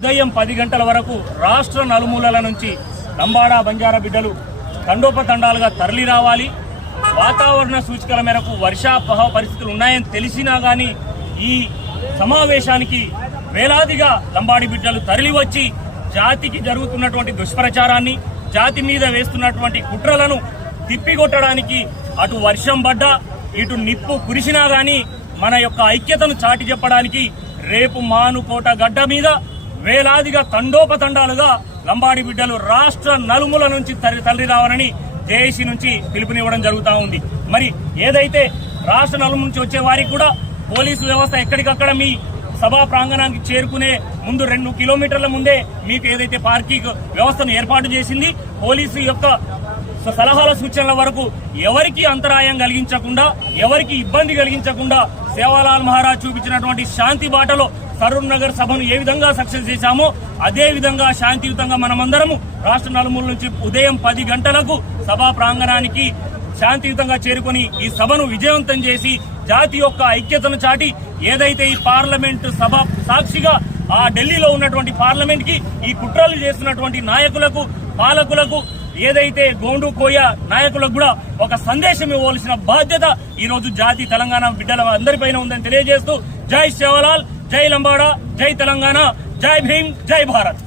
ఉదయం పది గంటల వరకు రాష్ట్ర నలుమూలల నుంచి లంబాడా బంజారా బిడ్డలు తండోపతండాలుగా తరలి రావాలి. వాతావరణ సూచికల మేరకు వర్షాపహ పరిస్థితులు ఉన్నాయని తెలిసినా గాని ఈ సమావేశానికి వేలాదిగా లంబాడి బిడ్డలు తరలివచ్చి జాతికి జరుగుతున్నటువంటి దుష్ప్రచారాన్ని జాతి మీద వేస్తున్నటువంటి కుట్రలను తిప్పికొట్టడానికి అటు వర్షం పడ్డా ఇటు నిప్పు కురిసినా గాని మన యొక్క ఐక్యతను చాటి చెప్పడానికి రేపు మానుకోట గడ్డ మీద వేలాదిగా తండోపతండాలుగా లంబాడి బిడ్డలు రాష్ట్ర నలుమూల నుంచి తల్లి రావాలని జేఏసీ నుంచి పిలుపునివ్వడం జరుగుతా ఉంది. మరి ఏదైతే రాష్ట్ర నలుమూల నుంచి వచ్చే వారికి కూడా పోలీసు వ్యవస్థ ఎక్కడికక్కడ మీ సభా ప్రాంగణానికి చేరుకునే ముందు రెండు కిలోమీటర్ల ముందే మీకు ఏదైతే పార్కింగ్ వ్యవస్థను ఏర్పాటు చేసింది పోలీసు యొక్క సలహాల సూచనల వరకు ఎవరికి అంతరాయం కలిగించకుండా ఎవరికి ఇబ్బంది కలిగించకుండా సేవాలాల్ మహారాజ్ చూపించినటువంటి శాంతి బాటలో కరూర్ నగర్ సభను ఏ విధంగా సక్సెస్ చేశామో అదే విధంగా శాంతియుతంగా మనమందరము రాష్ట్ర నలుమూల నుంచి ఉదయం పది గంటలకు సభా ప్రాంగణానికి శాంతియుతంగా చేరుకొని ఈ సభను విజయవంతం చేసి జాతి యొక్క ఐక్యతను చాటి ఏదైతే ఈ పార్లమెంట్ సభ సాక్షిగా ఆ ఢిల్లీలో ఉన్నటువంటి పార్లమెంట్కి ఈ కుట్రలు చేస్తున్నటువంటి నాయకులకు పాలకులకు ఏదైతే గోండు కోయ నాయకులకు కూడా ఒక సందేశం ఇవ్వవలసిన బాధ్యత ఈ రోజు జాతి తెలంగాణ బిడ్డల అందరిపైన ఉందని తెలియజేస్తూ జై శివలాల్ జై లంబాడ జై తెలంగాణ జై భీమ్ జై భారత్.